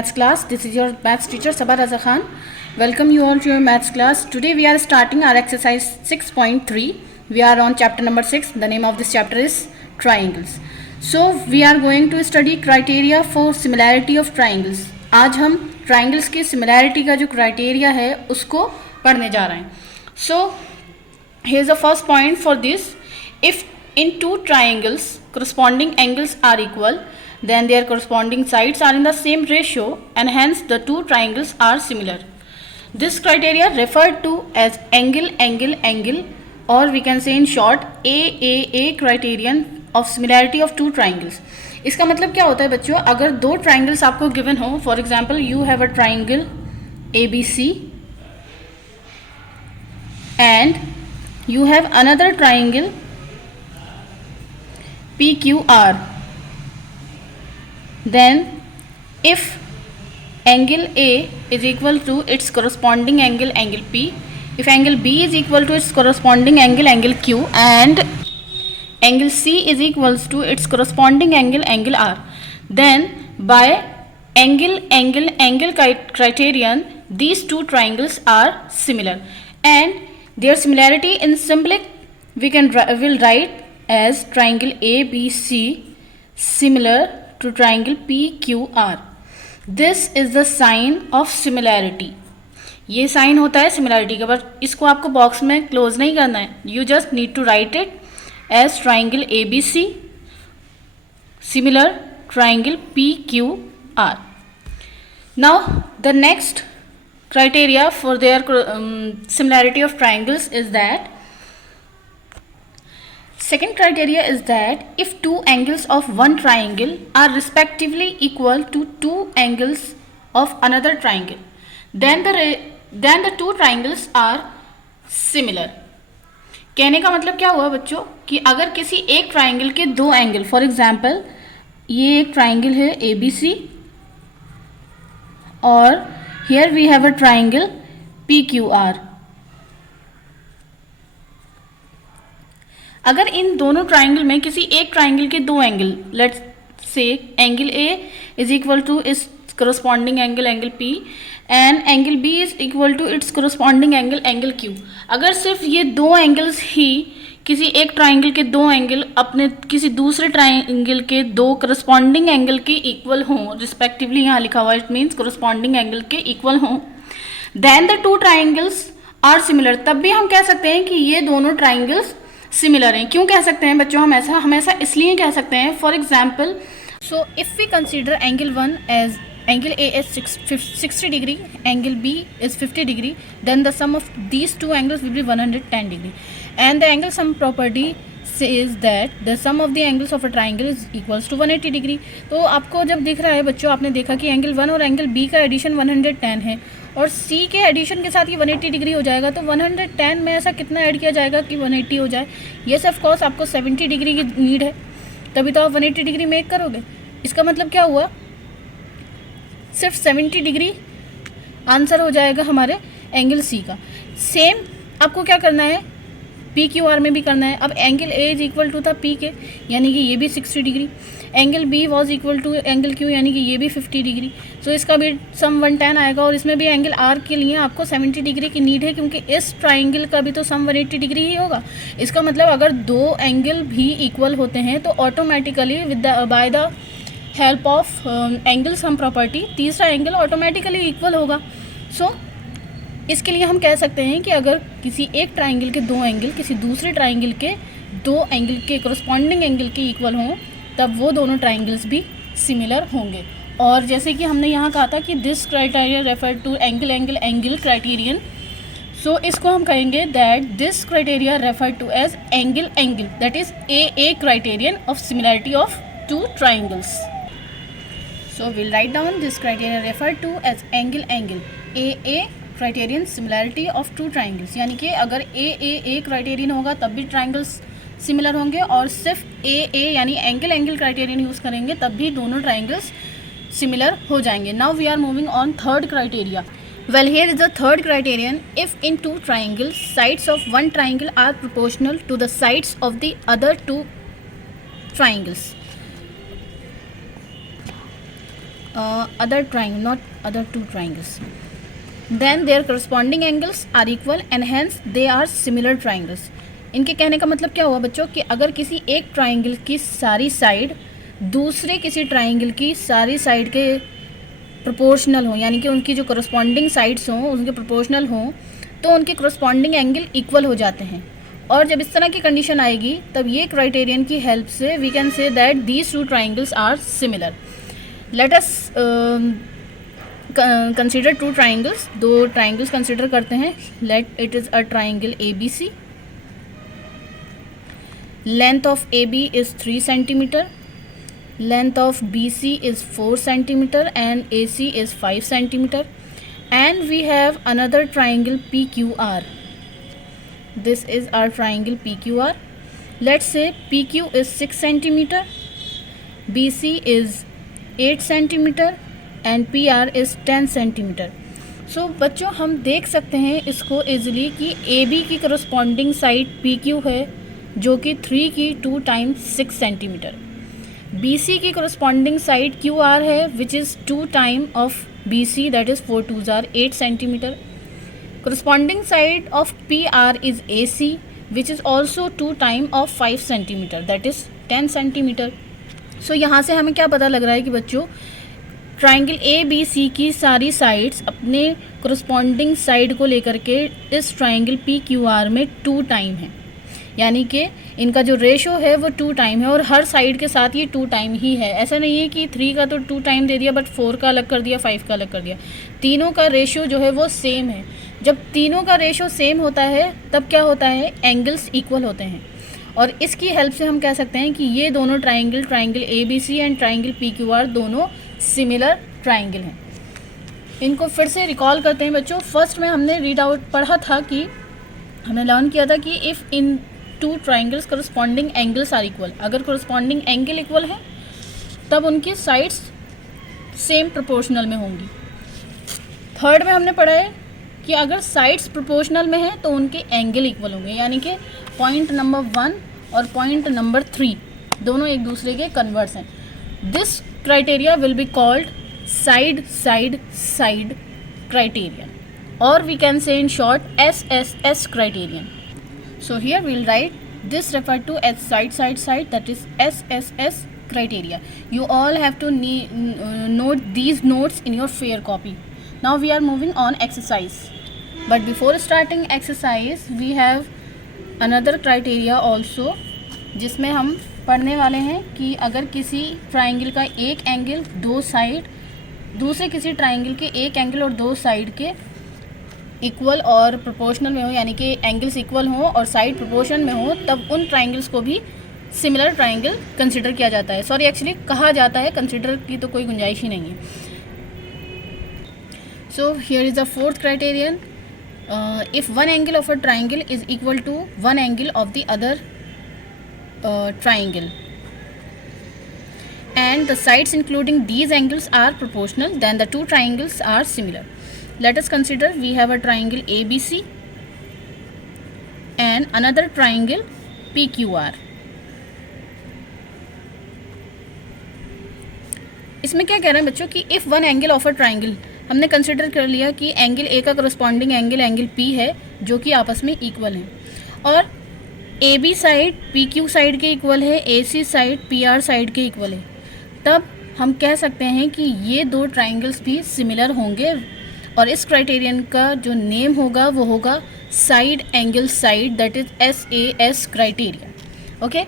Maths class. This is your maths teacher Sabah Raza Khan. Welcome you all to your maths class. Today we are starting our exercise 6.3. We are on chapter number 6. The name of this chapter is triangles. So we are going to study criteria for similarity of triangles. आज हम triangles की similarity का जो criteria है उसको पढ़ने जा रहे हैं. So here is the first point for this. If in two triangles corresponding angles are equal, then their corresponding sides are in the same ratio and hence the two triangles are similar. This criteria referred to as angle or we can say in short AAA criterion of similarity of two triangles. इसका मतलब क्या होता है बच्चों, अगर दो triangles आपको given हो, for example you have a triangle ABC and you have another triangle PQR. Then if angle A is equal to its corresponding angle P, if angle B is equal to its corresponding angle Q, and angle C is equals to its corresponding angle R, then by angle criterion these two triangles are similar, and their similarity in symbolic will write as triangle ABC similar to triangle PQR. This is the sign of similarity. ये sign होता है similarity का, but इसको आपको box में close नहीं करना है. You just need to write it as triangle ABC similar triangle PQR. Now the next criteria for their similarity of triangles is that second criteria is that if two angles of one triangle are respectively equal to two angles of another triangle, then the two triangles are similar. कहने का मतलब क्या हुआ बच्चों कि अगर किसी एक ट्राइंगल के दो एंगल, फॉर एग्जाम्पल ये एक ट्राइंगल है ABC और here we have a triangle PQR. अगर इन दोनों ट्राइंगल में किसी एक ट्राइंगल के दो angle, let's say angle A is equal to its corresponding angle P and angle B is equal to its corresponding angle Q. अगर सिर्फ ये दो एंगल्स ही किसी एक ट्राइंगल के दो एंगल अपने किसी दूसरे ट्राइंगल के दो करस्पॉन्डिंग एंगल के इक्वल हों, रिस्पेक्टिवली यहाँ लिखा हुआ इट मीन्स करस्पॉन्डिंग एंगल के इक्वल हों, then the two triangles are similar. तब भी हम कह सकते हैं कि ये दोनों ट्राइंगल्स सिमिलर हैं. क्यों कह सकते हैं बच्चों हम ऐसा इसलिए कह सकते हैं. For example, so if we consider angle 1 as angle A is 60 degree, angle B is 50 degree, then the sum of these two angles will be 110 degree, and the angle sum property says that the sum of the angles of a triangle is equals to 180 degree. तो आपको जब दिख रहा है बच्चों, आपने देखा कि एंगल 1 और एंगल B का एडिशन 110 है और C के एडिशन के साथ ये 180 डिग्री हो जाएगा. तो 110 में ऐसा कितना ऐड किया जाएगा कि 180 हो जाए. येस ऑफ कोर्स आपको 70 डिग्री की नीड है, तभी तो आप 180 डिग्री मेक करोगे. इसका मतलब क्या हुआ, सिर्फ 70 डिग्री आंसर हो जाएगा हमारे एंगल C का. सेम आपको क्या करना है, PQR में भी करना है. अब angle A is equal to था P के, यानी कि ये भी 60 डिग्री. Angle B was equal to angle Q, यानी कि ये भी 50 डिग्री. सो इसका भी सम 110 आएगा और इसमें भी एंगल R के लिए आपको 70 डिग्री की नीड है, क्योंकि इस ट्राइंगल का भी तो सम 180 डिग्री ही होगा. इसका मतलब अगर दो एंगल भी इक्वल होते हैं तो automatically by the help of angle sum property तीसरा एंगल ऑटोमेटिकली इक्वल होगा. सो इसके लिए हम कह सकते हैं कि अगर किसी एक ट्राइंगल के दो एंगल किसी दूसरे ट्राइंगल के दो एंगल के करस्पॉन्डिंग एंगल के इक्वल हों, तब वो दोनों ट्राइंगल्स भी सिमिलर होंगे. और जैसे कि हमने यहाँ कहा था कि this criteria refer to angle criterion, so इसको हम कहेंगे that this criteria refer to as angle that is AA criterion of similarity of two triangles. So we'll write down this criteria referred to as angle AA criterion similarity of two triangles. यानी कि अगर AAA criterion होगा तब भी triangles similar होंगे, और सिर्फ AA यानी angle criterion यूज़ करेंगे तब भी दोनों triangles similar हो जाएंगे. Now we are moving on third criteria. Well, here is the third criterion. If in two triangles sides of one triangle are proportional to the sides of the other two triangles. other triangle, not other two triangles, then their corresponding angles are equal and hence they are similar triangles. इनके कहने का मतलब क्या हुआ बच्चों कि अगर किसी एक ट्राइंगल की सारी साइड दूसरे किसी ट्राइंगल की सारी साइड के प्रोपोर्शनल हो, यानी कि उनकी जो करस्पॉन्डिंग साइड्स हों उनके प्रोपोर्शनल हों, तो उनके करस्पॉन्डिंग एंगल इक्वल हो जाते हैं. और जब इस तरह की कंडीशन आएगी तब ये क्राइटेरियन की हेल्प से we can say that these two triangles are similar. Let us consider two triangles. दो ट्राइंगल्स कंसिडर करते हैं. Let it is a triangle A B C. Length of A B is 3 cm, length of BC is 4 cm and AC is 5 cm, and we have another triangle PQR. This is our triangle PQR. Let's say PQ is 6 cm, BC is 8 cm and PR is 10 cm. So बच्चों हम देख सकते हैं इसको easily कि AB की corresponding side PQ है जो कि 3 की 2 times 6 cm. BC की corresponding side QR है which is 2 times of BC, that is 4 2s are 8 cm. Corresponding side of PR is AC which is also 2 times of 5 cm, that is 10 cm. So यहाँ से हमें क्या पता लग रहा है कि बच्चों ट्राइंगल ABC की सारी साइड्स अपने corresponding साइड को लेकर के इस ट्राइंगल PQR में 2 टाइम है, यानी कि इनका जो रेशो है वो 2 टाइम है और हर साइड के साथ ये 2 टाइम ही है. ऐसा नहीं है कि 3 का तो 2 टाइम दे दिया बट 4 का अलग कर दिया, 5 का अलग कर दिया. तीनों का रेशो जो है वो सेम है. जब तीनों का रेशो सेम होता है तब क्या होता है, एंगल्स इक्वल होते हैं. और इसकी हेल्प से हम कह सकते हैं कि ये दोनों triangle, triangle ABC and triangle PQR दोनों सिमिलर ट्राइंगल हैं. इनको फिर से रिकॉल करते हैं बच्चों. फर्स्ट में हमने रीड आउट पढ़ा था कि हमने लर्न किया था कि if in two triangles corresponding angles are equal, अगर करस्पॉन्डिंग एंगल इक्वल है तब उनकी साइड्स सेम प्रोपोर्शनल में होंगी. थर्ड में हमने पढ़ा है कि अगर साइड्स प्रोपोर्शनल में है तो उनके एंगल इक्वल होंगे, यानी कि पॉइंट नंबर 1 और पॉइंट नंबर 3 दोनों एक दूसरे के कन्वर्स हैं. This criteria will be called side side side criterion, और we can say in short SSS criterion. So here we will write this referred to as side side side, that is SSS criteria. You all have to note these notes in your fair copy. Now we are moving on exercise, but before starting exercise we have another criteria also, जिसमें हम पढ़ने वाले हैं कि अगर किसी triangle का एक एंगल दो साइड दूसरे किसी ट्राइंगल के एक एंगल और दो साइड के इक्वल और प्रोपोर्शनल में हो, यानी कि एंगल्स इक्वल हो और साइड प्रोपोर्शन में हो, तब उन ट्राइंगल्स को भी सिमिलर ट्राइंगल कंसिडर किया जाता है. सॉरी, एक्चुअली कहा जाता है, कंसिडर की तो कोई गुंजाइश ही नहीं है. So here is the fourth criterion. If one angle of a triangle is equal to one angle of the other triangle and the sides including these angles are proportional, then the two triangles are similar. Let us consider we have a triangle ABC and another triangle PQR. इसमें क्या कह रहे हैं बच्चों कि if one angle of a triangle, हमने consider कर लिया कि एंगल ए का करस्पॉन्डिंग एंगल P है जो कि आपस में इक्वल है, और AB साइड PQ साइड के इक्वल है, AC साइड PR साइड के इक्वल है, तब हम कह सकते हैं कि ये दो ट्राइंगल्स भी सिमिलर होंगे. और इस क्राइटेरियन का जो नेम होगा वो होगा side angle side, that is SAS criteria. Okay,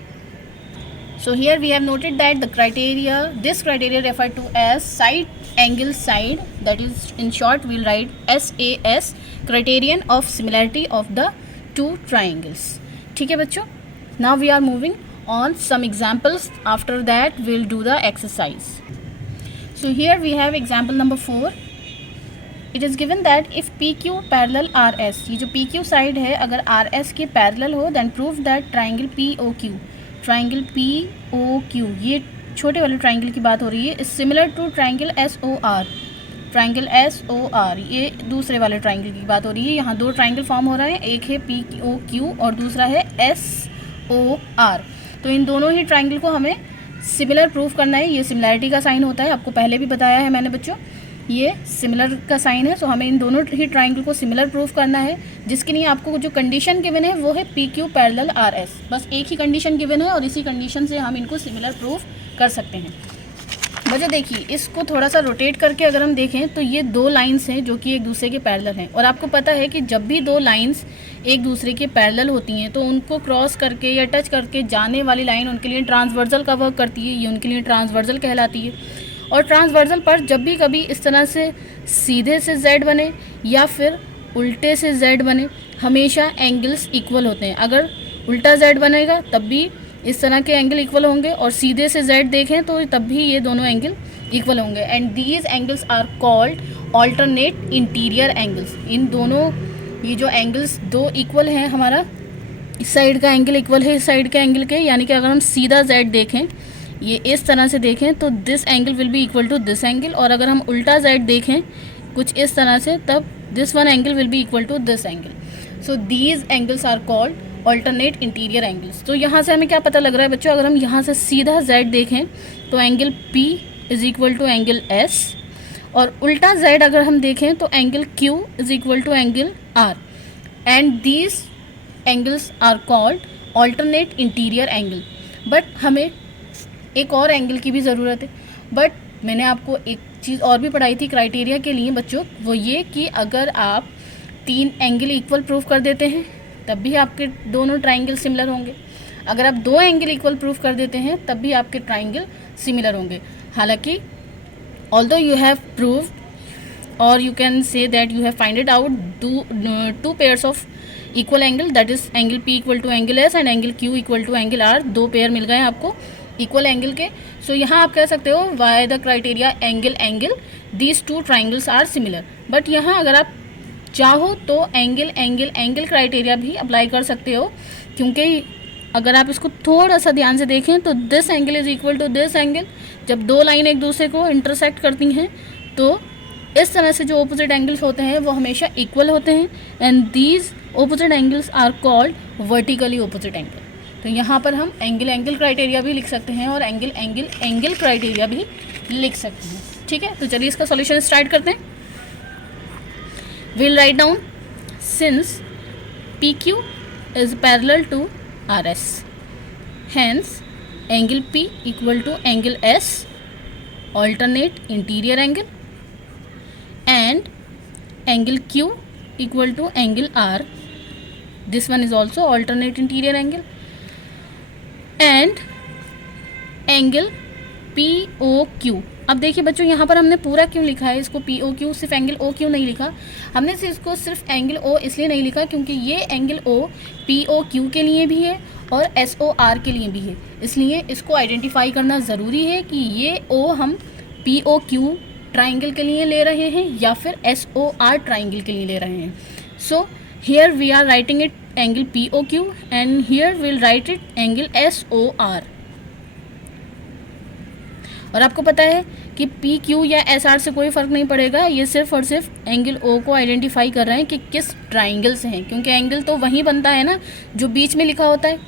so here we have noted that the criteria, this criteria refer to as side angle side, that is in short we will write SAS criterion of similarity of the two triangles. ठीक है बच्चों, now we are moving on some examples. After that we'll do the exercise. So here we have example number 4. It is given that if PQ parallel RS, ये जो PQ side है अगर RS के parallel हो, then prove that triangle POQ, triangle POQ, ये छोटे वाले triangle की बात हो रही है, is similar to triangle SOR, triangle SOR, ये दूसरे वाले ट्राइंगल की बात हो रही है. यहाँ दो ट्राइंगल फॉर्म हो रहा है, एक है POQ और दूसरा है SOR. तो इन दोनों ही ट्राइंगल को हमें सिमिलर प्रूफ करना है, ये सिमिलैरिटी का साइन होता है, आपको पहले भी बताया है मैंने बच्चों, ये सिमिलर का साइन है। सो हमें इन दोनों ही ट्राइंगल को सिमिलर प्रूफ करना है, जिसके लिए आपको जो कंडीशन गिवन है वो है PQ पैरेलल RS। बस एक ही कंडीशन गिवन है और इसी कंडीशन से हम इनको सिमिलर प्रूफ कर सकते हैं। बच्चों देखिए, इसको थोड़ा सा रोटेट करके अगर हम देखें तो ये दो लाइंस हैं जो कि एक दूसरे के पैरेलल हैं, और आपको पता है कि जब भी दो लाइंस एक दूसरे के पैरेलल होती हैं तो उनको क्रॉस करके या टच करके जाने वाली लाइन उनके लिए ट्रांसवर्सल का वर्क करती है, ये उनके लिए ट्रांसवर्सल कहलाती है। और ट्रांसवर्सल पर जब भी कभी इस तरह से सीधे से Z बने या फिर उल्टे से Z बने, हमेशा एंगल्स इक्वल होते हैं। अगर उल्टा Z बनेगा तब भी इस तरह के एंगल इक्वल होंगे, और सीधे से Z देखें तो तब भी ये दोनों एंगल इक्वल होंगे। And these angles are called alternate interior angles. इन दोनों ये जो एंगल्स दो इक्वल हैं, हमारा इस साइड का एंगल इक्वल है इस साइड के एंगल के, यानी कि अगर हम सीधा Z देखें, ये इस तरह से देखें तो this angle will be equal to this angle, और अगर हम उल्टा Z देखें कुछ इस तरह से, तब this one angle will be equal to this angle. So these angles are called alternate interior angles. तो यहाँ से हमें क्या पता लग रहा है बच्चों, अगर हम यहाँ से सीधा Z देखें तो angle P is equal to angle S, और उल्टा Z अगर हम देखें तो angle Q is equal to angle R, and these angles are called alternate interior angle. But हमें एक और एंगल की भी ज़रूरत है, बट मैंने आपको एक चीज़ और भी पढ़ाई थी क्राइटेरिया के लिए बच्चों, वो ये कि अगर आप 3 एंगल इक्वल प्रूफ कर देते हैं तब भी आपके दोनों ट्राइंगल सिमिलर होंगे। अगर आप 2 एंगल इक्वल प्रूफ कर देते हैं तब भी आपके ट्राइंगल सिमिलर होंगे। हालांकि ऑल्दो यू हैव प्रूव्ड और you can say that you have find it out 2 pairs of equal angle, that is angle P equal to angle S and angle Q equal to angle R, 2 pair मिल गए आपको equal angle के। सो यहाँ आप कह सकते हो why the criteria angle these 2 triangles are similar. But यहाँ अगर आप चाहो तो एंगल क्राइटेरिया भी अप्लाई कर सकते हो, क्योंकि अगर आप इसको थोड़ा सा ध्यान से देखें तो this angle is equal to this angle. जब 2 लाइन एक दूसरे को इंटरसेक्ट करती हैं तो इस तरह से जो ऑपोजिट एंगल्स होते हैं वो हमेशा इक्वल होते हैं, and these opposite angles are called vertically opposite angle. तो यहाँ पर हम एंगल क्राइटेरिया भी लिख सकते हैं और एंगल क्राइटेरिया भी लिख सकते हैं। ठीक है, तो चलिए इसका सॉल्यूशन स्टार्ट करते हैं। we'll write down since PQ is parallel to RS, hence angle P equal to angle S, alternate interior angle, and angle Q equal to angle R, this one is also alternate interior angle, and angle POQ। अब देखिए बच्चों, यहाँ पर हमने पूरा क्यों लिखा है इसको POQ, सिर्फ एंगल O क्यों नहीं लिखा? हमने इसको सिर्फ एंगल O इसलिए नहीं लिखा क्योंकि ये एंगल O POQ के लिए भी है और SOR के लिए भी है, इसलिए इसको आइडेंटिफाई करना ज़रूरी है कि ये O हम POQ ट्राइंगल के लिए ले रहे हैं या फिर SOR ट्राइंगल के लिए ले रहे हैं। So here we are writing it angle POQ and here will write it angle SOR। और आपको पता है कि PQ या SR से कोई फ़र्क नहीं पड़ेगा, ये सिर्फ और सिर्फ एंगल O को आइडेंटिफाई कर रहे हैं कि किस ट्राइंगल से हैं, क्योंकि एंगल तो वहीं बनता है ना जो बीच में लिखा होता है,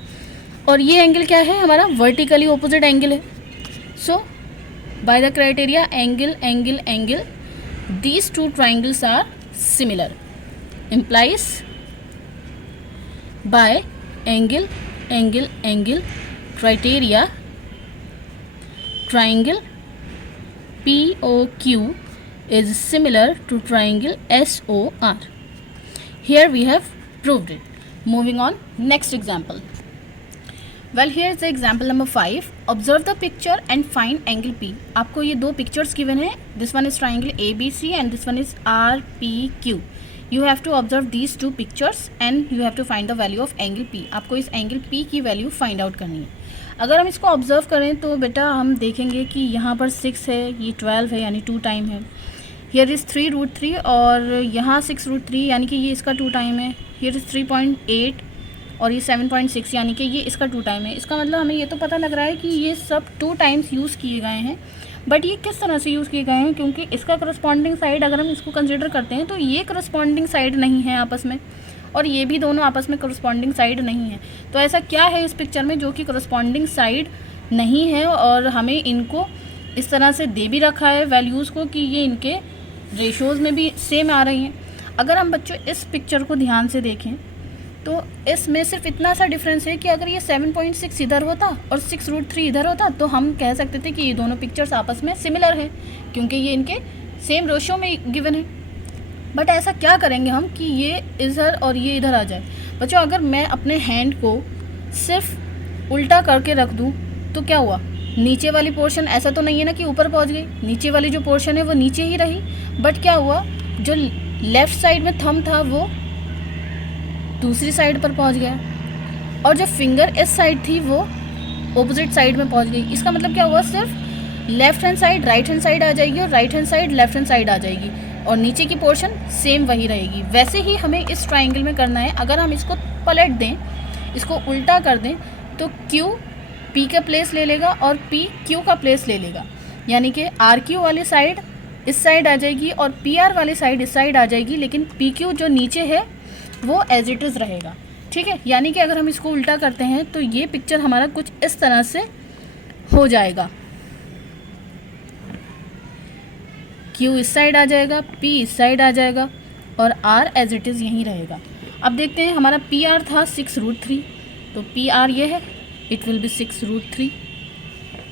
और ये एंगल क्या है हमारा वर्टिकली ऑपोजिट एंगल है। So by the criteria angle these 2 triangles are similar implies by angle criteria triangle POQ is similar to triangle SOR. Here we have proved it. Moving on, next example. Well, here is the example number 5. Observe the picture and find angle P. आपको ये 2 pictures given है. This one is triangle ABC and this one is RPQ. You have to observe these 2 pictures and you have to find the value of angle P. आपको इस angle P की value find out करनी है। अगर हम इसको observe करें तो बेटा हम देखेंगे कि यहाँ पर 6 है, ये 12 है यानी 2 टाइम है। हियर इज़ 3√3 और यहाँ 6√3 यानी कि ये इसका 2 टाइम है। हियर इज़ 3.8 और ये 7.6 यानी कि ये इसका 2 टाइम है। इसका मतलब हमें ये तो पता लग रहा है कि ये सब 2 टाइम्स यूज़ किए गए हैं, बट ये किस तरह से यूज़ किए गए हैं, क्योंकि इसका करस्पॉन्डिंग साइड अगर हम इसको कंसिडर करते हैं तो ये करस्पॉन्डिंग साइड नहीं है आपस में, और ये भी दोनों आपस में करस्पॉन्डिंग साइड नहीं है। तो ऐसा क्या है इस पिक्चर में जो कि करस्पॉन्डिंग साइड नहीं है और हमें इनको इस तरह से दे भी रखा है वैल्यूज़ को कि ये इनके रेशोज़ में भी सेम आ रही हैं। अगर हम बच्चों इस पिक्चर को ध्यान से देखें तो इसमें सिर्फ इतना सा डिफरेंस है कि अगर ये 7.6 इधर होता और 6√3 इधर होता तो हम कह सकते थे कि ये दोनों पिक्चर्स आपस में सिमिलर हैं क्योंकि ये इनके सेम रेशो में गिवन है। बट ऐसा क्या करेंगे हम कि ये इधर और ये इधर आ जाए। बच्चों अगर मैं अपने हैंड को सिर्फ उल्टा करके रख दूँ तो क्या हुआ, नीचे वाली पोर्शन ऐसा तो नहीं है ना कि ऊपर पहुंच गई, नीचे वाली जो पोर्शन है वो नीचे ही रही। बट क्या हुआ, जो लेफ़्ट साइड में थंब था वो दूसरी साइड पर पहुंच गया और जो फिंगर इस साइड थी वो ऑपोजिट साइड में पहुंच गई। इसका मतलब क्या हुआ, सिर्फ left hand side right hand side आ जाएगी और right hand side left hand side आ जाएगी और नीचे की पोर्शन सेम वही रहेगी। वैसे ही हमें इस ट्राइंगल में करना है। अगर हम इसको पलट दें, इसको उल्टा कर दें तो Q P का प्लेस ले लेगा और P Q का प्लेस ले लेगा, यानी कि RQ वाली साइड इस साइड आ जाएगी और PR वाली साइड इस साइड आ जाएगी, लेकिन PQ जो नीचे है वो एज इट इज़ रहेगा। ठीक है, यानी कि अगर हम इसको उल्टा करते हैं तो ये पिक्चर हमारा कुछ इस तरह से हो जाएगा। Q इस साइड आ जाएगा, P इस साइड आ जाएगा और R एज इट इज़ यहीं रहेगा। अब देखते हैं, हमारा PR था 6√3, तो PR ये है, it will B 6√3।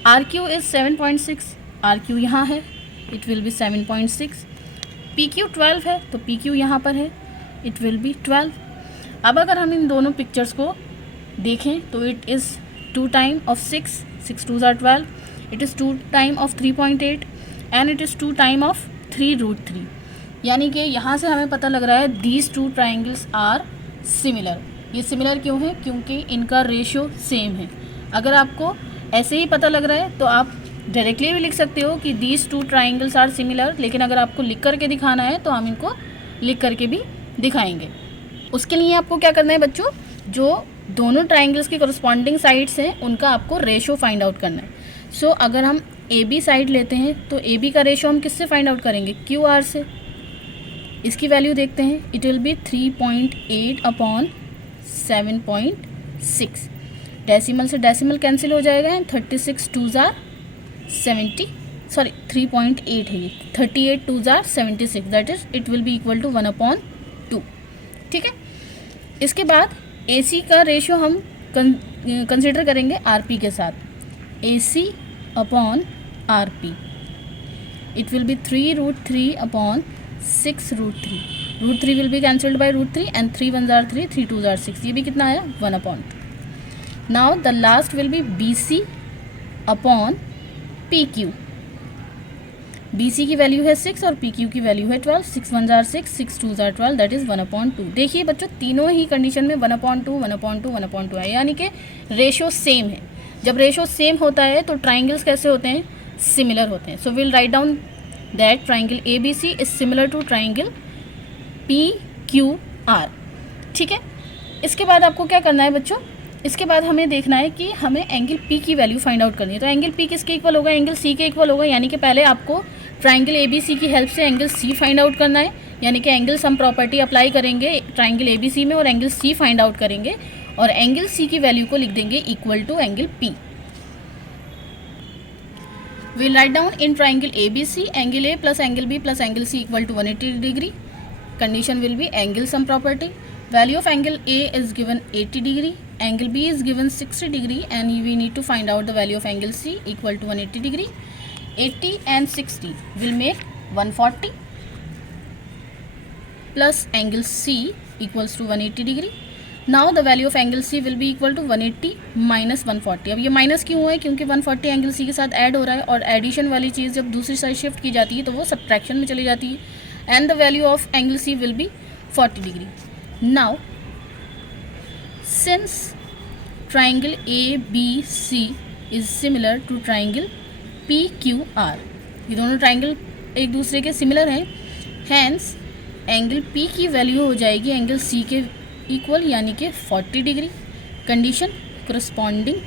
RQ is 7.6, RQ यहाँ है, इट विल बी 7.6। PQ 12 है तो PQ यहाँ पर है, इट विल बी 12। अब अगर हम इन दोनों पिक्चर्स को देखें तो it is 2 time of 6, 6 2s are 12, it is 2 time of 3.8 and it is 2 time of 3√3। यानी कि यहाँ से हमें पता लग रहा है दीज 2 ट्राइंगल्स आर सिमिलर। ये सिमिलर क्यों है, क्योंकि इनका रेशियो सेम है। अगर आपको ऐसे ही पता लग रहा है तो आप डायरेक्टली भी लिख सकते हो कि दीज 2 ट्राइंगल्स आर सिमिलर, लेकिन अगर आपको लिख करके दिखाना है तो हम इनको लिख करके भी दिखाएंगे। उसके लिए आपको क्या करना है बच्चों, जो दोनों ट्राइंगल्स की करस्पॉन्डिंग साइड्स हैं उनका आपको रेशो फाइंड आउट करना है। सो अगर हम AB साइड लेते हैं तो AB का रेशो हम किससे फाइंड आउट करेंगे, QR से। इसकी वैल्यू देखते हैं, इट विल बी 3.8/7.6। डेसिमल से डेसिमल कैंसिल हो जाएगा एंड 36 2s are 70, सॉरी 3.8 है ये, 38 2s are 76, that is it will be equal to 1/2। ठीक है, इसके बाद AC का रेशियो हम कंसिडर करेंगे RP के साथ। AC/RP it will B 3√3/6√3। √3 will be cancelled by √3 and 3 1s are 3, 3 2s are 6, ये भी कितना आया 1/2। Now the last will be BC/PQ। BC की वैल्यू है 6 और PQ की वैल्यू है 12, 6 1s are 6, 6 2s are 12, that is 1/2। देखिए बच्चों, तीनों ही कंडीशन में 1/2 1/2 1/2 है, यानी कि रेशो सेम है। जब रेशो सेम होता है तो ट्राइंगल्स कैसे होते हैं, सिमिलर होते हैं। So will write down that triangle ABC is similar to triangle PQR। ठीक है, इसके बाद आपको क्या करना है बच्चों, इसके बाद हमें देखना है कि हमें एंगल P की वैल्यू फाइंड आउट करनी है। तो एंगल P किसके इक्वल होगा, एंगल C के इक्वल होगा। यानी कि पहले आपको ट्राइंगल ABC की हेल्प से एंगल C फाइंड आउट करना है, यानी कि एंगल सम प्रॉपर्टी अप्लाई करेंगे ट्राइंगल ABC में और एंगल C फाइंड आउट करेंगे और एंगल C की वैल्यू को लिख देंगे equal to angle P। We'll write down in triangle ABC, angle A plus angle B plus angle C equal to 180 degree. Condition will be angle sum property. Value of angle A is given 80 degree, angle B is given 60 degree, and we need to find out the value of angle C equal to 180 degree. 80 and 60 will make 140 plus angle C equals to 180 degree. Now the value of angle C will be equal to 180 minus 140. अब ये minus क्यों है, क्योंकि 140 angle C के साथ add हो रहा है और एडिशन वाली चीज़ जब दूसरी साइड शिफ्ट की जाती है तो वो सब्ट्रैक्शन में चली जाती है। And the value of angle C will be 40 degree. Now since triangle ABC is similar to triangle PQR, ये दोनों ट्राइंगल एक दूसरे के सिमिलर हैं, हैंस एंगल P की वैल्यू हो जाएगी एंगल C के इक्वल, यानी कि 40 डिग्री। Condition corresponding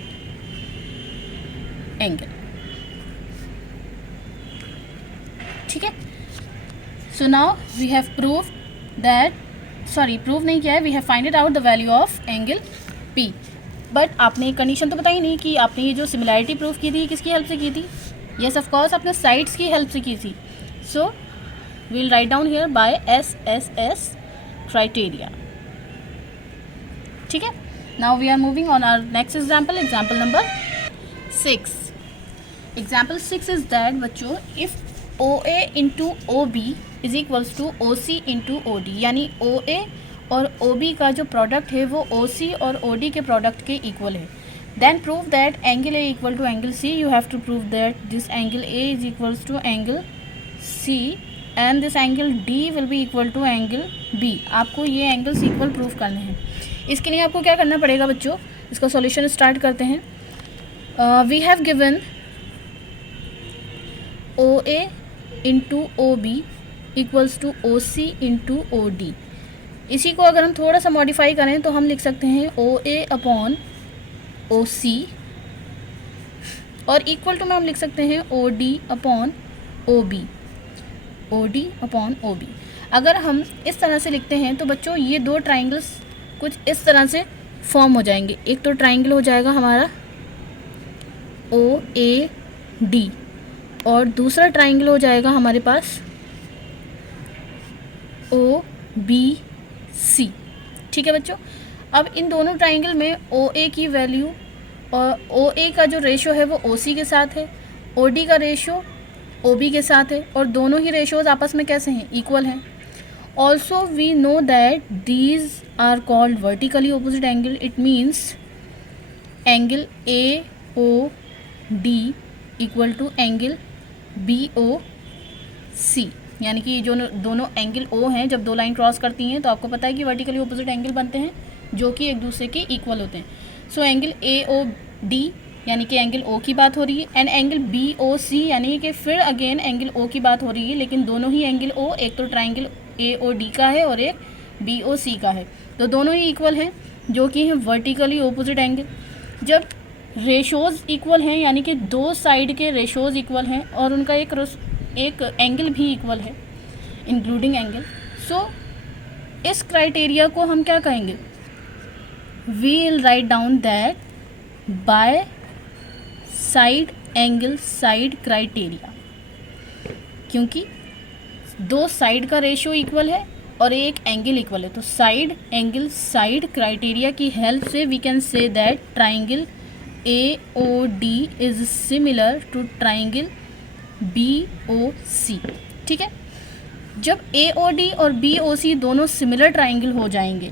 angle. ठीक है, so now we have prove that, sorry prove नहीं किया है, we have finded out the value of angle P। But आपने कंडीशन तो बताई नहीं कि आपने ये जो सिमिलैरिटी प्रूफ की थी किसकी हेल्प से की थी। यस ऑफ कोर्स आपने साइड्स की हेल्प से की थी। सो we'll write down here by SSS criteria. ठीक है। now we are moving on our next example, example number 6. example 6 is that बच्चों if OA into OB is equals to OC into OD, यानी OA और OB का जो product है वो OC और OD के प्रोडक्ट के इक्वल है, then prove that angle A equal to angle C. you have to prove that this angle A is equals to angle C and this angle D will be equal to angle B. आपको ये angles equal proof करने हैं। इसके लिए आपको क्या करना पड़ेगा बच्चों, इसका सॉल्यूशन स्टार्ट करते हैं। We have given OA into OB equals to OC into OD। इसी को अगर हम थोड़ा सा मॉडिफाई करें तो हम लिख सकते हैं OA अपॉन OC, और इक्वल टू में हम लिख सकते हैं OD upon OB, OD upon OB। अगर हम इस तरह से लिखते हैं तो बच्चों ये दो ट्राइंगल्स कुछ इस तरह से फॉर्म हो जाएंगे। एक तो ट्राइंगल हो जाएगा हमारा OAD और दूसरा ट्राइंगल हो जाएगा हमारे पास OBC। ठीक है बच्चों, अब इन दोनों ट्राइंगल में OA की वैल्यू और OA का जो रेशो है वो OC के साथ है, OD का रेशो OB के साथ है, और दोनों ही रेशोज़ आपस में कैसे हैं, इक्वल हैं। Also we know that these are called vertically opposite angle. It means angle AOD equal to angle BOC, यानी कि जो दोनों एंगल O हैं जब दो लाइन क्रॉस करती हैं तो आपको पता है कि वर्टिकली ऑपोजिट एंगल बनते हैं जो कि एक दूसरे के इक्वल होते हैं। सो एंगल AOD यानी कि एंगल O की बात हो रही है, एंड एंगल BOC यानी कि फिर अगेन एंगल O की बात हो रही है, लेकिन दोनों ही एंगल O एक तो ट्राइंगल AOD का है और एक BOC का है, तो दोनों ही इक्वल हैं जो कि हैं वर्टिकली ऑपोजिट एंगल। जब रेशोज़ इक्वल हैं यानी कि दो साइड के रेशोज़ इक्वल हैं और उनका एक एंगल भी इक्वल है इंक्लूडिंग एंगल, सो इस क्राइटेरिया को हम क्या कहेंगे, we will write down that by side angle side criteria, क्योंकि दो साइड का रेशियो इक्वल है और एक एंगल इक्वल है, तो साइड एंगल साइड क्राइटेरिया की हेल्प से we can say that triangle AOD is similar to triangle BOC। ठीक है, जब AOD और BOC दोनों सिमिलर ट्राइंगल हो जाएंगे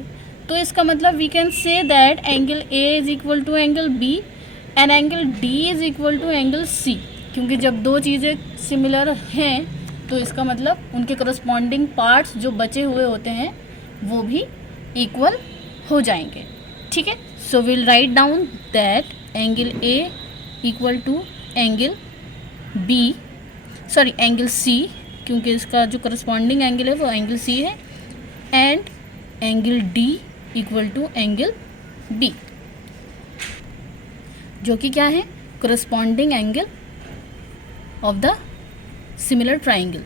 तो इसका मतलब we can say that angle A is equal to angle B and angle D is equal to angle C, क्योंकि जब दो चीज़ें सिमिलर हैं तो इसका मतलब उनके करस्पॉन्डिंग पार्ट्स जो बचे हुए होते हैं वो भी इक्वल हो जाएंगे। ठीक है, so will write down that angle A equal to angle angle C, क्योंकि इसका जो करस्पॉन्डिंग एंगल है वो एंगल C है, and angle D equal to angle B, जो कि क्या है, corresponding angle of the similar triangle.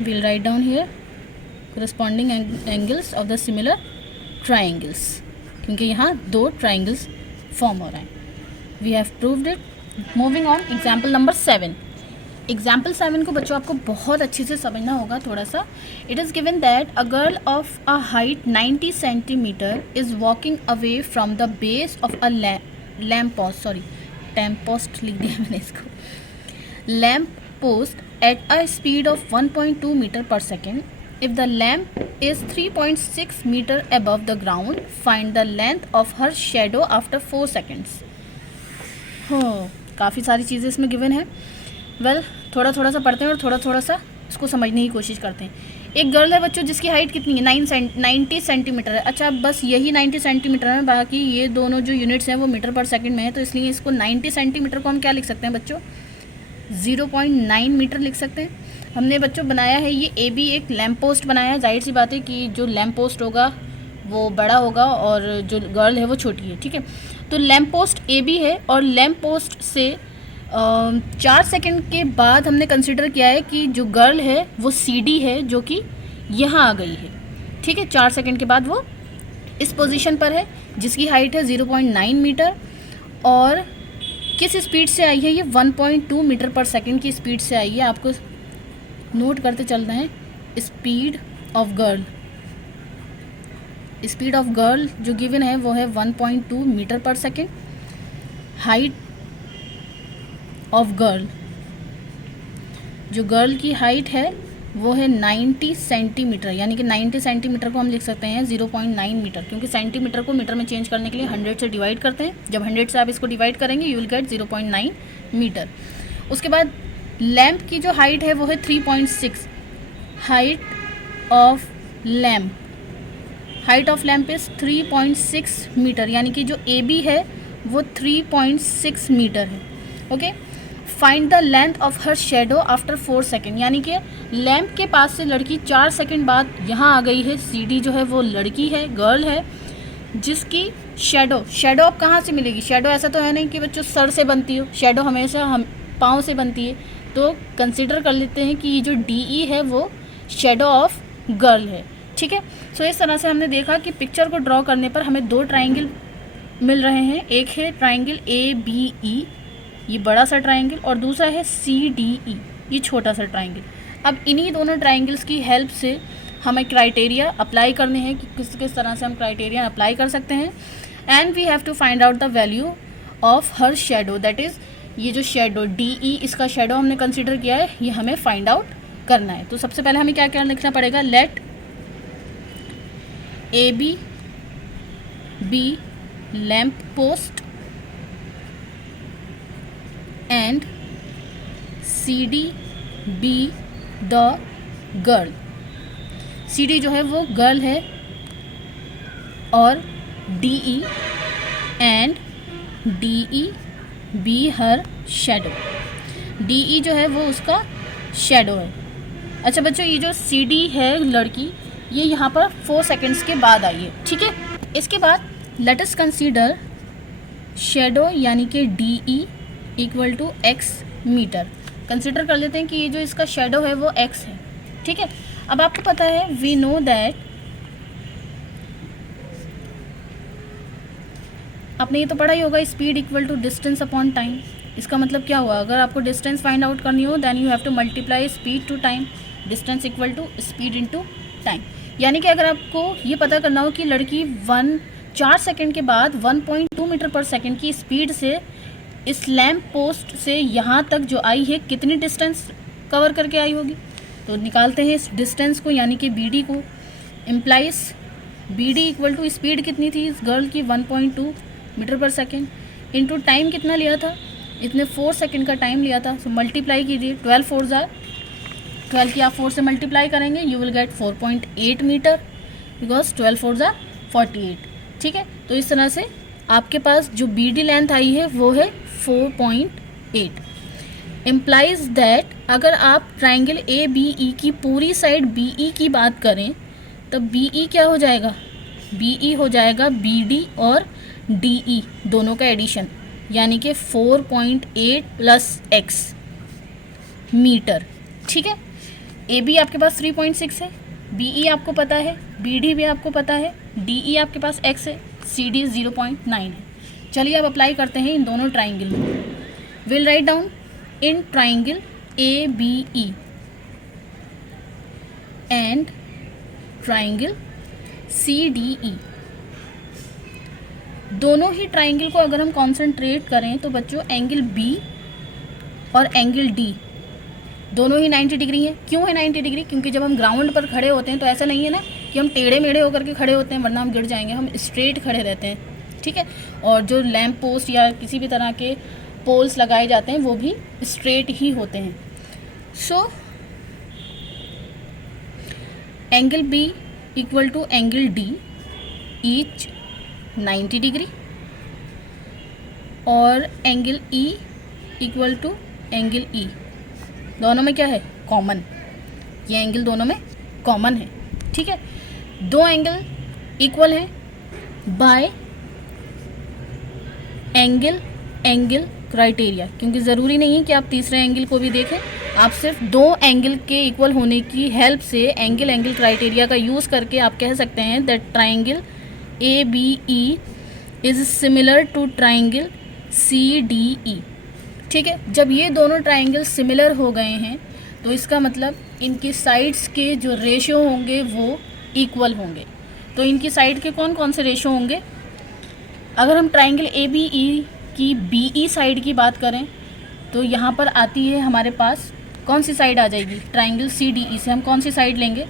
we'll write down here corresponding angles of the similar triangles, क्योंकि यहाँ दो ट्राइंगल्स फॉर्म हो रहे हैं। we have proved it. moving on, example number 7. Example 7 को बच्चों आपको बहुत अच्छे से समझना होगा थोड़ा सा। It is given that a girl of a height 90 centimetre is walking away from the base of a lamp post लिख दिया मैंने इसको, lamp post at a speed of 1.2 metre per second. If the lamp is 3.6 metre above the ground, find the length of her shadow after 4 seconds. काफ़ी सारी चीज़ें इसमें given है। थोड़ा थोड़ा सा पढ़ते हैं और थोड़ा थोड़ा सा इसको समझने की कोशिश करते हैं। एक गर्ल है बच्चों जिसकी हाइट कितनी है, 90 सेंटीमीटर है। अच्छा, बस यही 90 सेंटीमीटर है, बाकी ये दोनों जो यूनिट्स हैं वो मीटर पर सेकंड में है, तो इसलिए इसको 90 सेंटीमीटर को हम क्या लिख सकते हैं बच्चों, 0.9 मीटर लिख सकते हैं। हमने बच्चों बनाया है ये AB एक लैम्प पोस्ट बनाया है। जाहिर सी बात है कि जो लैम्प पोस्ट होगा वो बड़ा होगा और जो गर्ल है वो छोटी है। ठीक है, तो लैम्प पोस्ट AB है और लैम्प पोस्ट से 4 सेकंड के बाद हमने कंसिडर किया है कि जो गर्ल है वो CD है जो कि यहाँ आ गई है। ठीक है, 4 सेकंड के बाद वो इस पोजीशन पर है, जिसकी हाइट है 0.9 मीटर और किस स्पीड से आई है, ये 1.2 मीटर पर सेकंड की स्पीड से आई है। आपको नोट करते चल रहे हैं, speed of girl, speed of girl जो गिवन है वो है 1.2 मीटर पर सेकंड। हाइट ऑफ गर्ल, जो गर्ल की हाइट है वो है 90 सेंटीमीटर, यानी कि 90 सेंटीमीटर को हम लिख सकते हैं 0.9 मीटर, क्योंकि सेंटीमीटर को मीटर में चेंज करने के लिए 100 से डिवाइड करते हैं। जब 100 से आप इसको डिवाइड करेंगे यू विल गेट 0.9 मीटर। उसके बाद लैम्प की जो हाइट है वो है 3.6। Height of lamp, height of lamp is 3.6 meter, यानी कि जो ए बी है वो 3.6 मीटर है। Okay, find the length of her shadow after 4 second, यानी कि लैम्प के पास से लड़की 4 सेकेंड बाद यहाँ आ गई है। सी डी जो है वो लड़की है, गर्ल है, जिसकी शेडो अब कहाँ से मिलेगी? शेडो ऐसा तो है नहीं कि बच्चों सर से बनती हो, शेडो हमेशा हम पाँव से बनती है। तो कंसिडर कर लेते हैं कि ये जो डी ई है वो शेडो ऑफ गर्ल है। ठीक है, सो इस तरह से हमने देखा कि पिक्चर को ड्रॉ करने पर हमें 2 ट्राइंगल मिल रहे हैं। एक है ट्राइंगल ए बी ई, ये बड़ा सा ट्राइंगल, और दूसरा है सी डी ई, ये छोटा सा ट्राइंगल। अब इन्हीं दोनों ट्राइंगल्स की हेल्प से हमें क्राइटेरिया अप्लाई करने हैं कि किस किस तरह से हम क्राइटेरिया अप्लाई कर सकते हैं। And we have to find out the value of her shadow, that is ये जो शेडो डी ई, इसका शेडो हमने कंसिडर किया है, ये हमें फाइंड आउट करना है। तो सबसे पहले हमें क्या क्या लिखना पड़ेगा? Let A B be lamp post and C D be the girl. C D जो है वो गर्ल है और D E and D E be her shadow. D E जो है वो उसका शेडो है। अच्छा बच्चों, ये जो सी डी है लड़की, ये यहाँ पर 4 सेकेंड्स के बाद आई है। ठीक है, इसके बाद लेट अस कंसीडर शेडो यानी कि D E equal to x meter. Consider कर लेते हैं कि ये जो इसका शेडो है वो एक्स है। ठीक है, अब आपको पता है वी नो दैट, आपने ये तो पढ़ा ही होगा, speed equal to distance upon time. इसका मतलब क्या हुआ? अगर आपको डिस्टेंस फाइंड आउट करनी हो then you have to multiply speed to time, distance equal to speed into time. यानी कि अगर आपको ये पता करना हो कि लड़की 4 सेकंड के बाद 1.2 मीटर पर सेकंड की स्पीड से इस लैम्प पोस्ट से यहाँ तक जो आई है, कितनी डिस्टेंस कवर करके आई होगी, तो निकालते हैं इस डिस्टेंस को, यानी कि बी डी को। Implies B D equal to speed कितनी थी इस गर्ल की? 1.2 metre per second, into time कितना लिया था? इसने 4 सेकंड का टाइम लिया था। सो मल्टीप्लाई कीजिए, 12 4 जार 12 की आप 4 से मल्टीप्लाई करेंगे, you will get 4.8 meter, because 12 4 जार 48। ठीक है, तो इस तरह से आपके पास जो बी डी लेंथ आई है वो है 4.8। इम्प्लाइज दैट अगर आप ट्राइंगल ए बी ई की पूरी साइड बी ई की बात करें, तब बी ई क्या हो जाएगा? बी ई हो जाएगा बी डी और डी ई दोनों का एडिशन, यानी कि 4.8 प्लस एक्स मीटर। ठीक है, ए बी आपके पास 3.6 है, बी ई आपको पता है, बी डी भी आपको पता है, डी ई आपके पास एक्स है, सी डी 0.9 है। चलिए अब अप्लाई करते हैं इन दोनों ट्राइंगल में। Will write down in triangle A B E and triangle C D E. दोनों ही ट्राइंगल को अगर हम कॉन्सेंट्रेट करें तो बच्चों एंगल बी और एंगल डी दोनों ही 90 डिग्री है। क्यों है 90 डिग्री? क्योंकि जब हम ग्राउंड पर खड़े होते हैं तो ऐसा नहीं है ना कि हम टेढ़े मेढ़े होकर के खड़े होते हैं, वरना हम गिर जाएंगे, हम स्ट्रेट खड़े रहते हैं। ठीक है, और जो लैम्प पोस्ट या किसी भी तरह के पोल्स लगाए जाते हैं वो भी स्ट्रेट ही होते हैं। So angle B equal to angle D each 90 degree और angle E equal to angle E, दोनों में क्या है? कॉमन। ये एंगल दोनों में कॉमन है। ठीक है, दो एंगल इक्वल हैं बाय एंगल क्राइटेरिया, क्योंकि ज़रूरी नहीं है कि आप तीसरे एंगल को भी देखें, आप सिर्फ दो एंगल के इक्वल होने की हेल्प से एंगल क्राइटेरिया का यूज़ करके आप कह सकते हैं that triangle A B E is similar to triangle C D E. ठीक है, जब ये दोनों ट्राइंगल सिमिलर हो गए हैं तो इसका मतलब इनकी साइड्स के जो रेशियो होंगे वो इक्वल होंगे। तो इनकी साइड के कौन कौन से रेशियो होंगे? अगर हम ट्राइंगल ए बी ई की बी ई साइड की बात करें तो यहाँ पर आती है हमारे पास कौन सी साइड आ जाएगी? ट्राइंगल सी डी ई से हम कौन सी साइड लेंगे?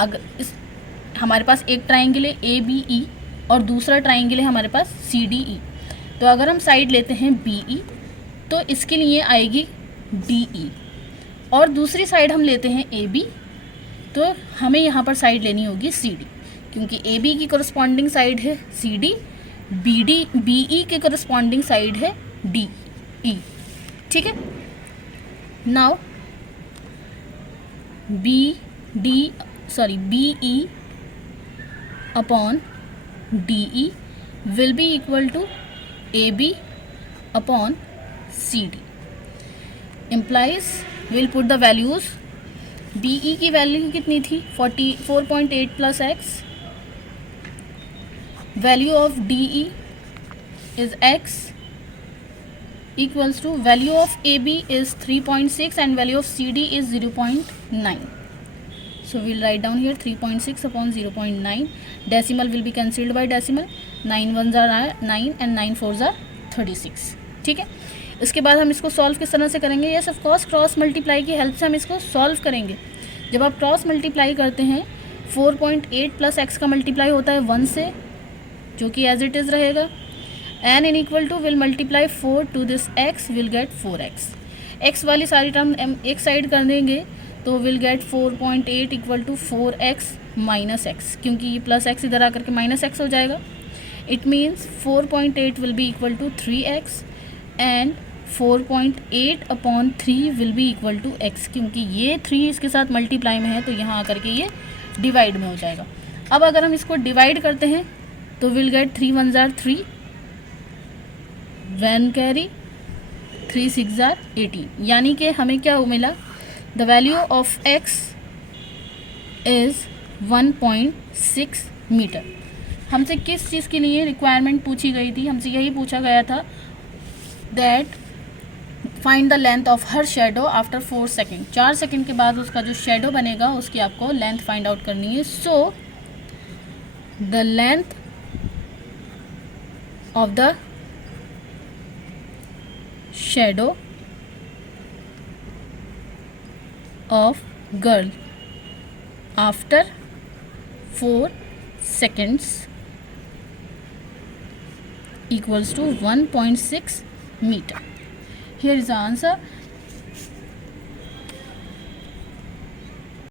अगर इस हमारे पास एक ट्राइंगल है ए बी ई और दूसरा ट्राइंगल है हमारे पास सी डी ई। तो अगर हम साइड लेते हैं बी ई तो इसके लिए आएगी डी ई, और दूसरी साइड हम लेते हैं ए बी तो हमें यहाँ पर साइड लेनी होगी सी डी, क्योंकि ए बी की करस्पॉन्डिंग साइड है सी डी, बी ई के करस्पॉन्डिंग साइड है डी ई। ठीक है, now B E upon D E will be equal to A B upon C D. Implies will put the values. B E की value कितनी थी? 4.8 plus x. Value of D E is x equals to value of AB is 3.6 and value of CD is 0.9. So we'll write down here 3.6 upon 0.9. Decimal will be cancelled by decimal. 9 ones are 9 and 9 fours are 36. ठीक है, इसके बाद हम इसको solve किस तरह से करेंगे? Yes of course cross multiply की हेल्प से हम इसको सॉल्व करेंगे। जब आप क्रॉस मल्टीप्लाई करते हैं 4.8 प्लस एक्स का मल्टीप्लाई होता है 1 से, जो कि एज इट इज़ रहेगा। n in equal to will multiply 4 to this x will get 4x। x वाली सारी टर्म हम एक साइड कर देंगे तो will get 4.8 equal to 4x minus x, क्योंकि ये प्लस एक्स इधर आकर के माइनस एक्स हो जाएगा। It means 4.8 will be equal to 3x and 4.8 upon 3 will be equal to x, क्योंकि ये 3 इसके साथ मल्टीप्लाई में है तो यहाँ आकर के ये डिवाइड में हो जाएगा। अब अगर हम इसको डिवाइड करते हैं तो will get 3 1s are 3, 1 carry 3 6s are 18, यानी कि हमें क्या मिला? The value of x is 1.6 meter. हमसे किस चीज़ के लिए रिक्वायरमेंट पूछी गई थी? हमसे यही पूछा गया था that find the length of her shadow after 4 second. 4 second के बाद उसका जो शेडो बनेगा उसकी आपको लेंथ फाइंड आउट करनी है। So the length of the shadow of girl after 4 seconds equals to 1.6 meter. Here is the answer.